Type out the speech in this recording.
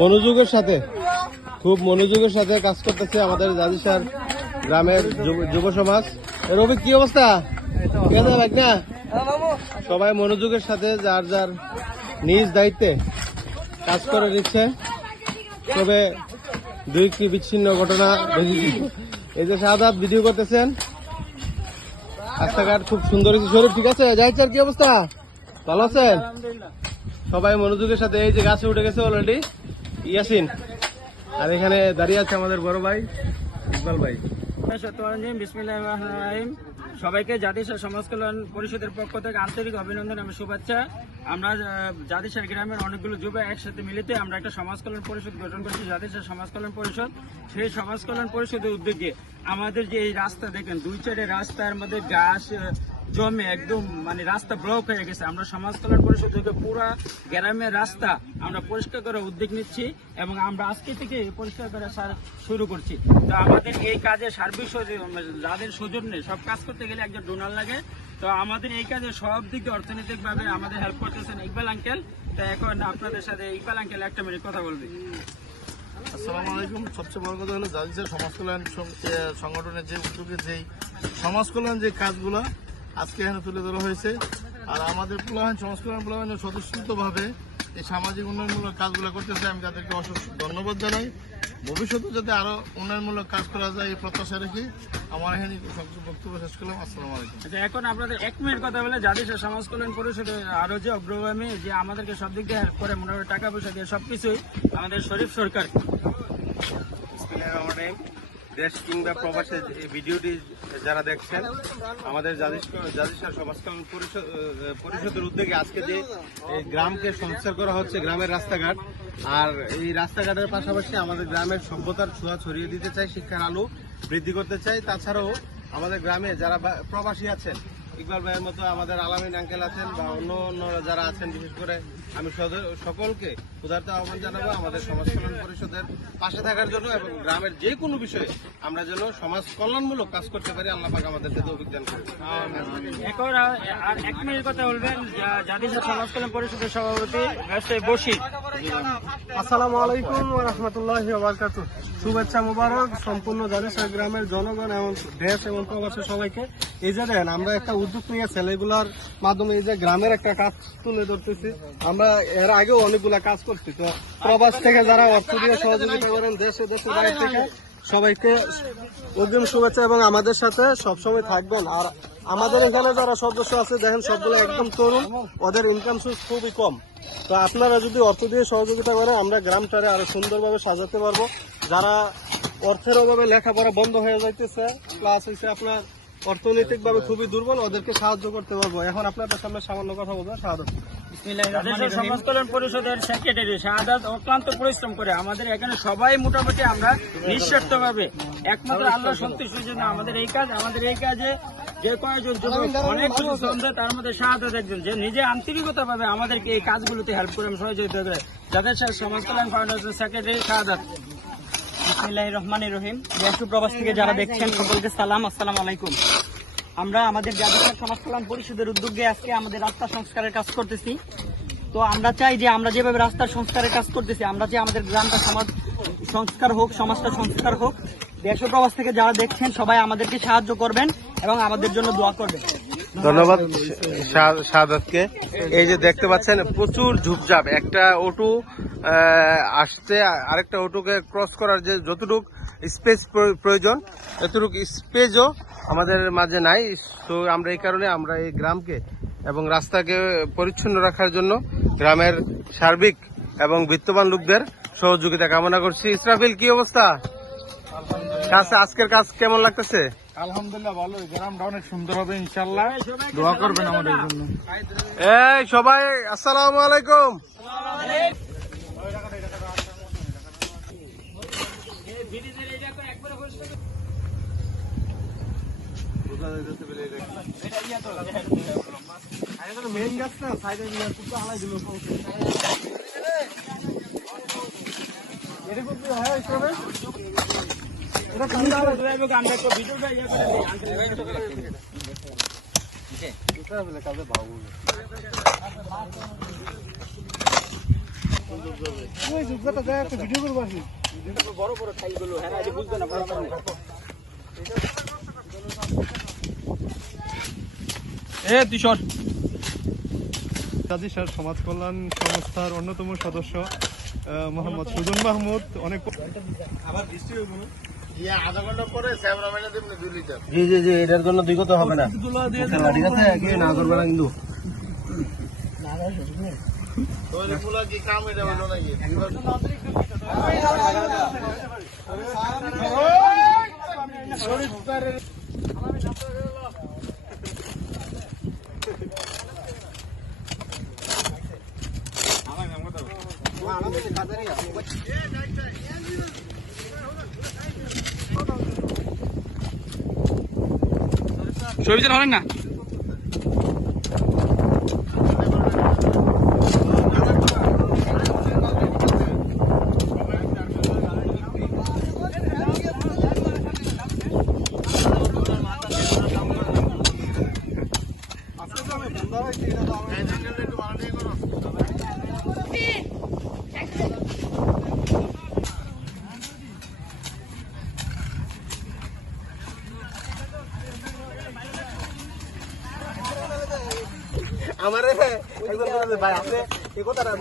মনোযোগের সাথে, খুব মনোযোগের সাথে কাজ করতেছে আমাদের জাদিসার গ্রামের যুব সমাজ। রবি, কি অবস্থা? না সবাই মনোযোগের সাথে যার যার নিজ দায়িত্বে কাজ করে নিচ্ছে। তবে দুই একটি বিচ্ছিন্ন ঘটনা দেখেছি। এই যে শাহাদাত ভিডিও করতেছেন, রাস্তাঘাট খুব সুন্দর হয়েছে। শরীর ঠিক আছে? জাহিদ, কি অবস্থা? ভালো আছেন? সবাই মনোযোগের সাথে। এই যে গাছে উঠে গেছে অলরেডি ইয়াসিন, আর এখানে দাঁড়িয়ে আছে আমাদের বড় ভাই ইকবাল ভাই। সবাইকে জাতিসর সমাজ কল্যাণ পরিষদের পক্ষ থেকে আন্তরিক অভিনন্দন এবং শুভেচ্ছা। আমরা জাতিসর গ্রামের অনেকগুলো যুব একসাথে মিলিত আমরা একটা সমাজ কল্যাণ পরিষদ গঠন করেছি, জাতিসর সমাজ কল্যাণ পরিষদ। সেই সমাজ কল্যাণ পরিষদের উদ্যোগে আমাদের যে এই রাস্তা দেখেন, দুই সাইডে রাস্তার মধ্যে গাছ জমে একদম মানে রাস্তা ব্লক হয়ে গেছে। আমরা সমাজ কল্যাণ পরিষদ থেকে পুরো গ্রামের রাস্তা আমরা পরিষ্কার করার উদ্যোগ নিচ্ছি এবং আমরা আজকে থেকে পরিষ্কার করা শুরু করছি। তো আমাদের এই কাজে সার্বিক যাদের সৌজন্যে সব কাজ করতে গেলে একজন ডোনার লাগে। তো আমাদের এই কাজে সব দিক দিয়ে অর্থনৈতিকভাবে আমাদের হেল্প করতেছেন ইকবাল আঙ্কেল। তো এখন আপনাদের সাথে ইকবাল আঙ্কেল একটা মিনিট কথা বলবে। আসসালামু আলাইকুম। সবচেয়ে বড় কথা হলো জাদিসা সমাজ কল্যাণ সংগঠনের যে উদ্যোগে যেই সমাজ কল্যাণ যে কাজগুলো আজকে এখানে তুলে ধরা হয়েছে, আর আমাদের প্লান সমাজ কল্যাণ প্লানের স্বতঃস্ফূর্তভাবে এই সামাজিক উন্নয়নমূলক কাজগুলো করতেছে। আমি তাদেরকে অসংখ্য ধন্যবাদ জানাই। ভবিষ্যতে যাতে আরো উন্নয়নমূলক কাজ করা যায় এই প্রত্যাশা রেখে আমার এখানে বক্তব্য শেষ করলাম। আসসালামু আলাইকুম। আচ্ছা, এখন আপনাদের এক মিনিট কথা বলে জাতিসর সমাজ কল্যাণ পরিষদে আরো যে অগ্রগামী যে আমাদেরকে সব দিক দিয়ে হেল্প করে, মোটামুটি টাকা পয়সা দিয়ে সবকিছুই আমাদের শরীফ সরকার। দেশ কিংবা প্রবাসে এই ভিডিওটি যারা দেখছেন, আমাদের জাদিসর সমাজ কল্যাণ পরিষদের উদ্যোগে আজকে যে গ্রামকে সংস্কার করা হচ্ছে, গ্রামের রাস্তাঘাট, আর এই রাস্তাঘাটের পাশাপাশি আমাদের গ্রামের সভ্যতার ছোঁয়া ছড়িয়ে দিতে চাই, শিক্ষার আলো বৃদ্ধি করতে চাই। তাছাড়াও আমাদের গ্রামে যারা প্রবাসী আছেন, ইকবাল ভাইয়ের মতো আমাদের আলামিন আঙ্কেল আছেন বা অন্য অন্যরা যারা আছেন, বিশেষ করে আমি সকলকে উদারত আহ্বান জানাবো আমাদের সমাজ কল্যাণ পরিষদের পাশে থাকার জন্য এবং গ্রামের যে কোনো বিষয়ে আমরা যেন সমাজ কল্যাণমূলক কাজ করতে পারি। আল্লাহ পাক আমাদেরকে তৌফিক দান করুন। এখন আর এক মিনিট কথা বলবেন জাতিসর সমাজ কল্যাণ পরিষদের সভাপতি ব্যবসায়ী বশির। আসসালামু আলাইকুম ওয়া রাহমাতুল্লাহি ওয়া বারাকাতুহু। শুভেচ্ছা মোবারক সম্পূর্ণ জাদিসা গ্রামের জনগণ এবং দেশ এবং প্রবাসী সবাইকে। এই যে দেন, আমরা একটা উদ্যোগ নিয়ে ছেলেগুলার মাধ্যমে এই যে গ্রামের একটা কাজ তুলে ধরতেছি। আমরা এর আগেও অনেকগুলা কাজ করছি। তো প্রবাস থেকে যারা অর্থ দিয়ে সহযোগিতা করেন, দেশের বাইরে থেকে সবাইকে অগ্রিম শুভেচ্ছা এবং আমাদের সাথে সবসময় থাকবেন। আর আমাদের এখানে যারা সদস্য আছে দেখেন, সবগুলো একদম তরুণ, ওদের ইনকাম সোর্স খুবই কম। তো আপনারা যদি অর্থ দিয়ে সহযোগিতা করেন, আমরা গ্রামটারে আরো সুন্দরভাবে সাজাতে পারবো। যারা অর্থের অভাবে লেখাপড়া বন্ধ হয়ে যাইতেছে, প্লাস হচ্ছে আপনার অর্থনৈতিকভাবে খুবই দুর্বল, ওদেরকে সাহায্য করতে পারবো। এখন আপনাদের সামনে সামান্য কথা বলবো। শাহাদাত, সমাজ কল্যাণ পরিষদের সেক্রেটারি শাহাদাত অক্লান্ত পরিশ্রম করে আমাদের এখানে সবাই মোটামুটি আমরা নিঃস্বার্থ ভাবে একমাত্র আল্লাহ সন্তুষ্টির জন্য আমাদের এই কাজে যে কয়েকজন অনেক শ্রম দেয়, তার মধ্যে শাহাদাত একজন, যে নিজে আন্তরিকতা ভাবে আমাদেরকে এই কাজগুলোতে হেল্প করে সহযোগিতা করে। যাদের সমাজ কল্যাণ ফাউন্ডেশন সেক্রেটারি শাহাদাত। বিসমিল্লাহির রহমানির রহিম। দেশ ও প্রবাস থেকে যারা দেখছেন সকলকে সালাম, আসসালামু আলাইকুম। আমরা আমাদের জাদিসা সমাজ কল্যাণ পরিষদের উদ্যোগে আজকে আমাদের রাস্তা সংস্কারের কাজ করতেছি। তো আমরা চাই যে আমরা যেভাবে রাস্তার সংস্কারের কাজ করতেছি, আমরা চাই আমাদের গ্রামটা সমাজ সংস্কার হোক, সমাজটা সংস্কার হোক। দেশ ও প্রবাস থেকে যারা দেখছেন সবাই আমাদেরকে সাহায্য করবেন এবং আমাদের জন্য দোয়া করবেন। ধন্যবাদ শাহাদাতকে। এই যে দেখতে পাচ্ছেন প্রচুর ঝুপঝাপ, একটা অটো আসছে আরেকটা অটোকে ক্রস করার যে যতটুকু স্পেস প্রয়োজন, এতটুকু স্পেসও আমাদের মাঝে নাই। তো আমরা এই কারণে আমরা এই গ্রামকে এবং রাস্তাকে পরিচ্ছন্ন রাখার জন্য গ্রামের সার্বিক এবং বিত্তবান লোকদের সহযোগিতা কামনা করছি। ইসরাফিল, কি অবস্থা? আজকের কাজ কেমন লাগতেছে? আলহামদুলিল্লাহ ভালো। গ্রামটা অনেক সুন্দর হবে ইনশাআল্লাহ, দোয়া করবেন আমাদের জন্য। এই সবাই আসসালামু আলাইকুম। মেইন গাছ না, সাইডে এরকম কি হয় হিসাবে? এটা আমরা একটা ভিডিওটা ইয়ে করে দিই কাজে ভাবো ওই যুগটা যায় একটা ভিডিও করবো আসি বড় বড় খাইগুলো হ্যাঁ আজ বুঝবে না বড় বড় তুই জাদিসার সমাজ কল্যাণ সংস্থার অন্যতম সদস্য মোহাম্মদ সুজন মাহমুদ অনেক আধা ঘন্টা পরে ক্যামেরাম্যানে দেবেন 2 লিটার। জি জি জি, এটার জন্য বিগত হবে না, ঠিক আছে, কি না করবে না কিন্তু। তৈরিগুলা কি কাম এটা হলো নাকি? ছবিটা হলেন না আমার ভাই আপনি এই কথাটা